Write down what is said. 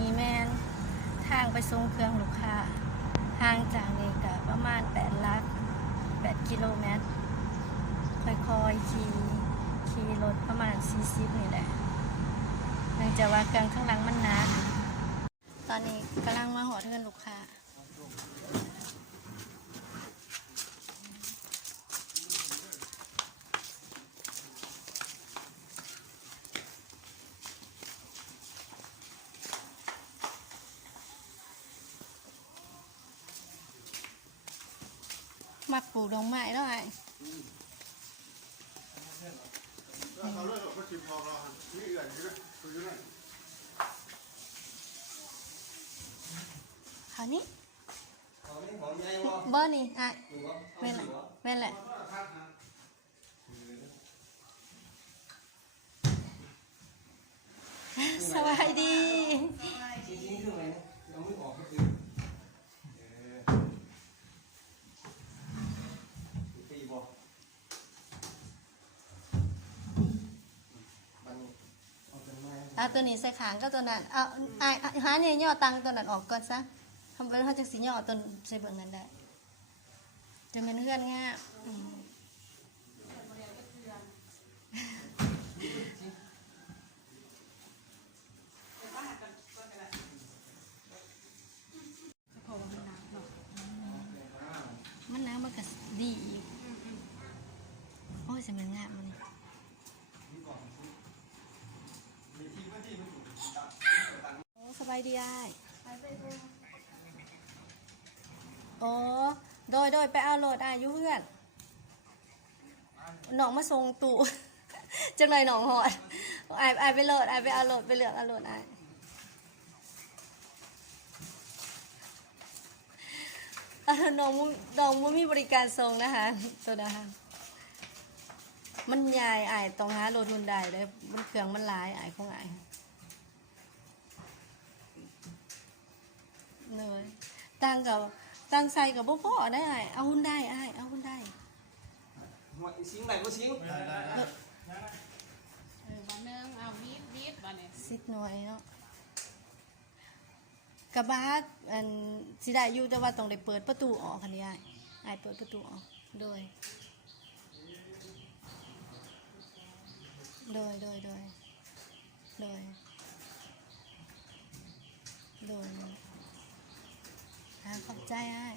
นี้แม่นทางไปส่งเครื่องลูกค้าทางจากนี้ก็ประมาณ8 กิโลเมตรค่อยๆขี่รถประมาณ40นี่แหละเนื่องจากว่าเครื่องข้างหลังมันหนักตอนนี้กำลังมาหอเทือนลูกค้ามาปลูกดอกไม้แล้วไอ้คราวนี้บ่นี่ไอ้แม่นแหละสวัสดีตัวนี้ใส่ขางก็ตัวนั้นเอาหาเนี่ยย่อตังตัวนั้นออกก่อนซะทำไปเขาจะสีย่อตัวใส่เบื้องนั้นได้จะเป็นเงื่อนง่ายมันน้ำมันก็ดีอีกโอ้ยจะเป็นงามมันสบายดีได้โอ้โดยไปเอาโหลดอายุเพื่อนหนองมาทรงตู่จังเลยหนองหอดไอไปโหลดไอไปเอาโหลดไปเลือกเอาโหลดไอน้องมุมีบริการทรงนะคะตัวนะคะมันใหญ่ไอต้องหาโหลดหุ่นได้เลยมันเครื่องมันหลายไอของไอเลยตั้งใส่กับพ่อได้ไอเอาหุ่นได้ไอเอาหุ่นได้ซิงไหนก็ซิงวันนึงเอาวีดวันนี้ซิดหน่อยเนาะกระบะอันสิได้อยู่แต่ว่าต้องได้เปิดประตูออกคันนี้ไอเปิดประตูออกโดยขอบใจไอ้